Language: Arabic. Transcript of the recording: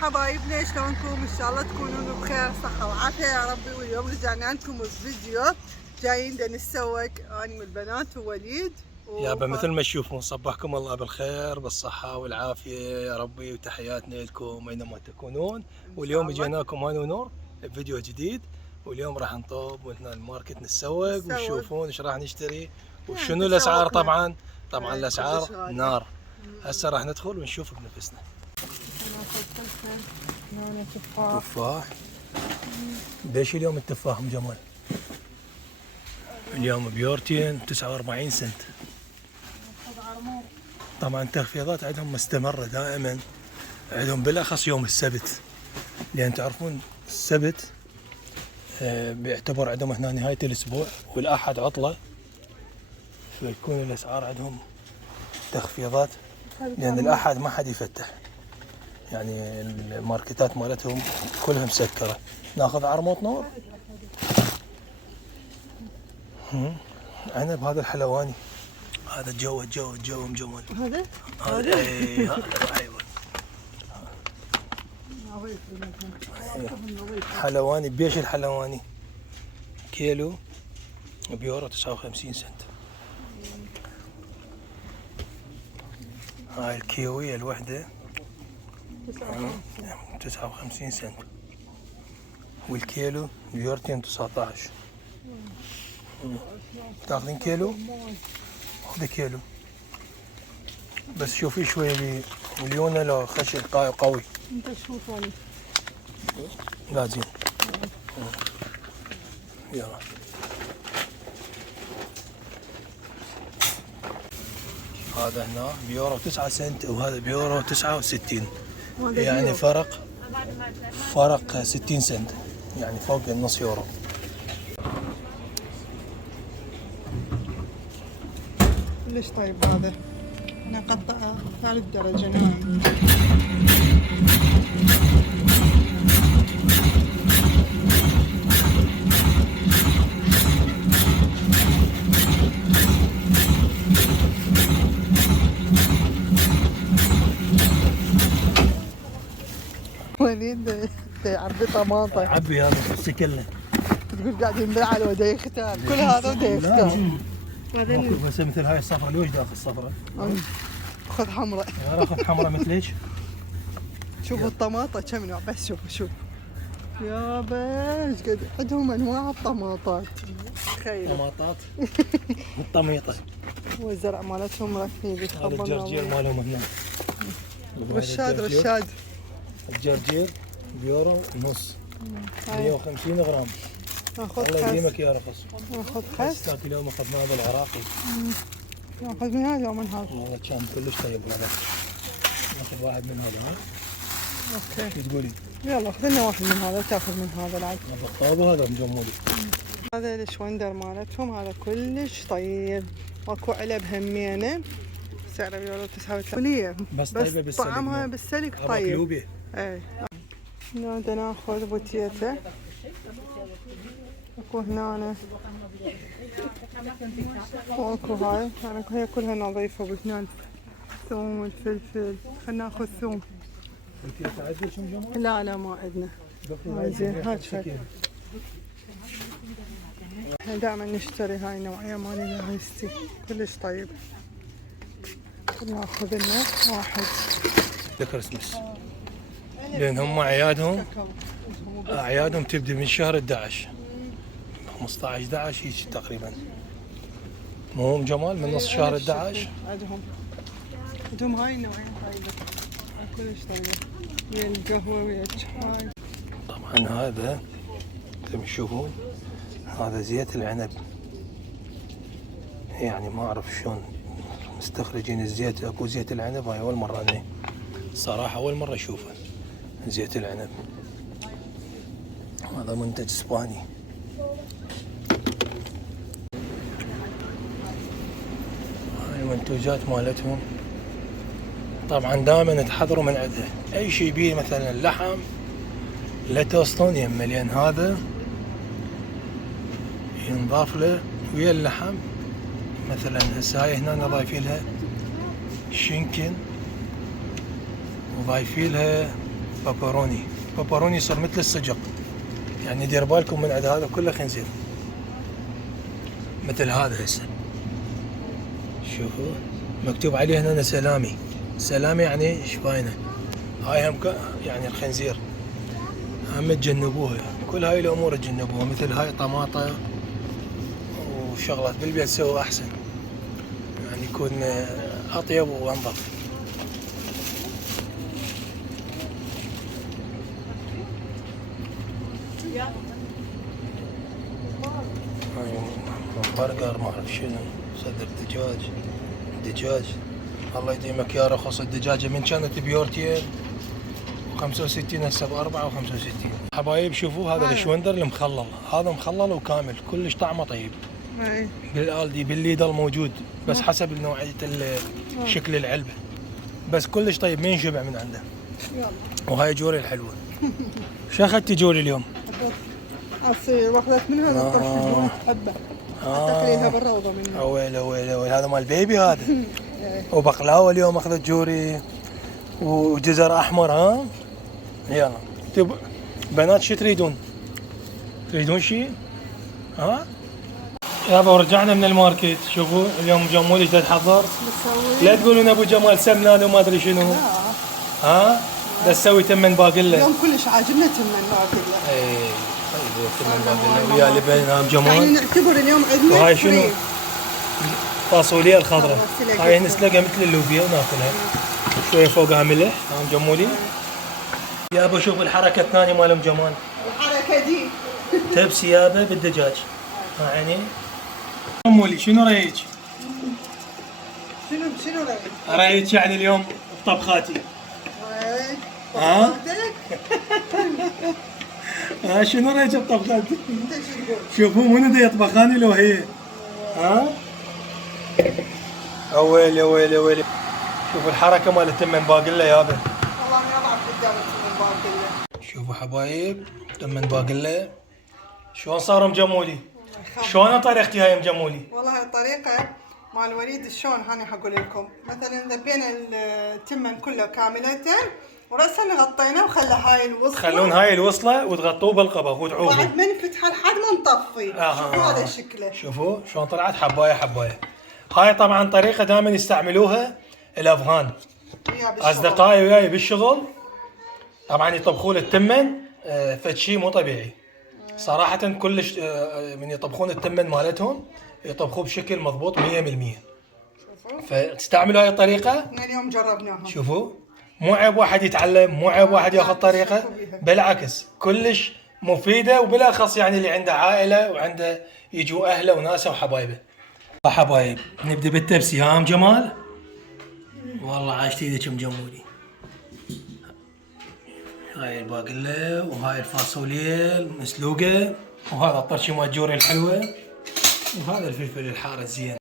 حبايبنا، شلونكم؟ ان شاء الله تكونون بخير صحة وعافية يا ربي. واليوم رجعنا لكم بفيديو جايين نتسوق اني والبنات ووليد يابا مثل ما تشوفون. صبحكم الله بالخير بالصحة والعافية يا ربي، وتحياتنا لكم اينما تكونون. واليوم جيناكم انا ونور بفيديو جديد، واليوم راح نطوب مثل الماركت نتسوق وتشوفون ايش راح نشتري وشنو الاسعار. طبعا الاسعار نار. هسه راح ندخل ونشوف بنفسنا. تفاح. ليش اليوم التفاح مجمل؟ اليوم بيورتين 49 سنت. طبعا التخفيضات عندهم مستمرة دائما، عندهم بالاخص يوم السبت، لان تعرفون السبت بيعتبر عندهم هنا نهاية الاسبوع، والاحد عطلة، فيكون الاسعار عندهم تخفيضات، لان الاحد ما حد يفتح، يعني الماركتات مالتهم كلها مسكرة. ناخذ عرموط نور. عنب هذا الحلواني، هذا الجو مجمل. هذا ايوه حلواني. بيش الحلواني كيلو بيورو 59 سنت. هاي الكيوية الوحدة 59 سنت، والكيلو بيورتين 19. تاخذين كيلو؟ خذي كيلو بس شوفي شوي ليونه لو خشن قوي. انت شوف علي لازم. يلا هذا هنا بيورو 9 سنت وهذا بيورو 69، يعني فرق 60 سنت، يعني فوق النص يورو. ليش طيب هذا؟ انا قطعه ثالث درجة. نعم. وليد يعبي طماطة. عبي هذا السكلة. تقول قاعدين بالعلوة دا يختار كل هذا ودا يختار. بس مثل هاي الصفرة ليش داخل الصفرة؟ خذ حمراء. اخذ حمراء مثليش. شوفوا الطماطة كم نوع، بس شوف يا باش قد عندهم انواع الطماطات. تخيل طماطات والطميطة والزرع مالتهم رفيق. هذا الجرجير مالهم هنا. رشاد الجرجير بيورو ونص 150 غرام. ناخذ الله يديمك يا رخص. ناخذ خس. ذاك اليوم اخذنا هذا العراقي. ناخذ من هذا ومن هذا. والله كان كلش طيب هذا. ناخذ واحد من هذا. ها اوكي ايش تقولي؟ يلا خذ لنا واحد من هذا، تاخذ من هذا العاد. هذا الطاب وهذا مجمولي. هذا الشوندر مالتهم هذا كلش طيب. ماكو علب همينه، سعره بيورو 39 بس طيبه بالسلك. طعمها بالسلك طيب. اي هنا ناخذ بوتيتا. اكو هنا واكو هاي، يعني هي كلها نظيفه. بهنا الثوم والفلفل. خلينا ناخذ ثوم. لا ما عندنا. زين هات شوي. احنا دائما نشتري هاي النوعيه مال الهايستي، كلش طيب. ناخذ لنا واحد لكريسماس، لان هم اعيادهم تبدي من شهر 11 15 11 هيك تقريبا. مو جمال من نص شهر 11 عندهم هاي النوعين طيبه كلش طيبه، ويا القهوه ويا الشاي. طبعا هذا تشوفون هذا زيت العنب، يعني ما اعرف شلون مستخرجين الزيت. اكو زيت العنب هاي اول مره، انا صراحه اول مره اشوفه زيت العنب. هذا منتج اسباني. هاي المنتوجات مالتهم طبعا دائما تحضروا من عندها. اي شيء بيه مثلا اللحم لا توسطون يمه، لان هذا ينضاف له ويا اللحم. مثلا هسه هاي هنا ضايفين لها شنكن وضايفين لها بابروني يصير مثل السجق، يعني دير بالكم من عند هذا كله خنزير مثل هذا. هسه شوفوا مكتوب عليه هنا سلامي يعني شفاينه. هاي هم يعني الخنزير هم تجنبوها، كل هاي الامور تجنبوها، مثل هاي طماطة وشغلات بالبيت تسوي احسن، يعني يكون اطيب وانظف. برجر ما اعرف شنو، صدر دجاج الله يديمك يا رخص. الدجاجة من كانت بيورتين 65 هسه ب 64. حبايب شوفوا هذا الشوندر المخلل، هذا مخلل وكامل كلش طعمه طيب. بالالدي بالليدل موجود، بس حسب نوعية شكل العلبة، بس كلش طيب ما ينشبع من عنده. وهاي جوري الحلوة. شو اخذتي جوري اليوم؟ عصير واخذت منها الطرش حبة تخليها بالروضة منها. ويل هذا مال بيبي هذا. وبقلاوة اليوم اخذت جوري وجزر احمر. ها يلا بنات شو تريدون شيء؟ ها يابا ورجعنا من الماركت. شوفوا اليوم جمول ايش تحضر. لا تقولون ابو جمال سمنان وما ادري شنو. ها بس تسوي تمن باقله. اليوم كلش عاجبنا تمن باقله. اي طيب تمن باقله ويا لبن. ها جمال يعني نعتبر اليوم عندنا. وهاي شنو؟ فاصوليا الخضراء. هاي نسلقها مثل اللوبيا وناكلها شويه فوقها ملح. ها جمولي يابا شوف الحركه الثانيه مال ام جمال. الحركه دي تبس يابا بالدجاج. ها عيني جمولي شنو رايك؟ شنو رايك يعني اليوم بطبخاتي؟ ها؟ شنو رايك بطبخاتي؟ شوفوا منو دا يطبخاني لو هي. ها؟ ويلي شوفوا الحركه مال التمن باقله يابا. والله ما اضعف قدام التمن باقله. شوفوا حبايب تمن باقله شلون صار ام جمولي؟ شلون طريقتي هاي ام جمولي؟ والله الطريقه مال وليد شلون هاني حقول لكم. مثلا ذبينا التمن كله كامله وراسا غطيناه وخلى هاي الوصله. خلون هاي الوصله وتغطوه بالقبه وتعوبوا. بعد ما نفتحها لحد ما نطفي. شوفوا هذا شكله. شوفوا شلون طلعت حبايه. هاي طبعا طريقه دائما يستعملوها الافغان. اصدقائي وياي بالشغل طبعا يطبخون التمن فد شيء مو طبيعي صراحه. كلش من يطبخون التمن مالتهم يطبخوه بشكل مضبوط 100%. فتستعملوا هاي الطريقه. اليوم جربناها. شوفوا مو عيب واحد يتعلم، مو عيب واحد ياخذ طريقه، بالعكس كلش مفيده، وبالاخص يعني اللي عنده عائله وعنده يجوا اهله وناسه وحبايبه. حبايب نبدا بالتبسي. ها ام جمال والله عاشت ايدك ام جمولي. هاي الباقله وهاي الفاصوليا المسلوقه وهذا الطرشي مال جوري الحلوه وهذا الفلفل الحار الزين.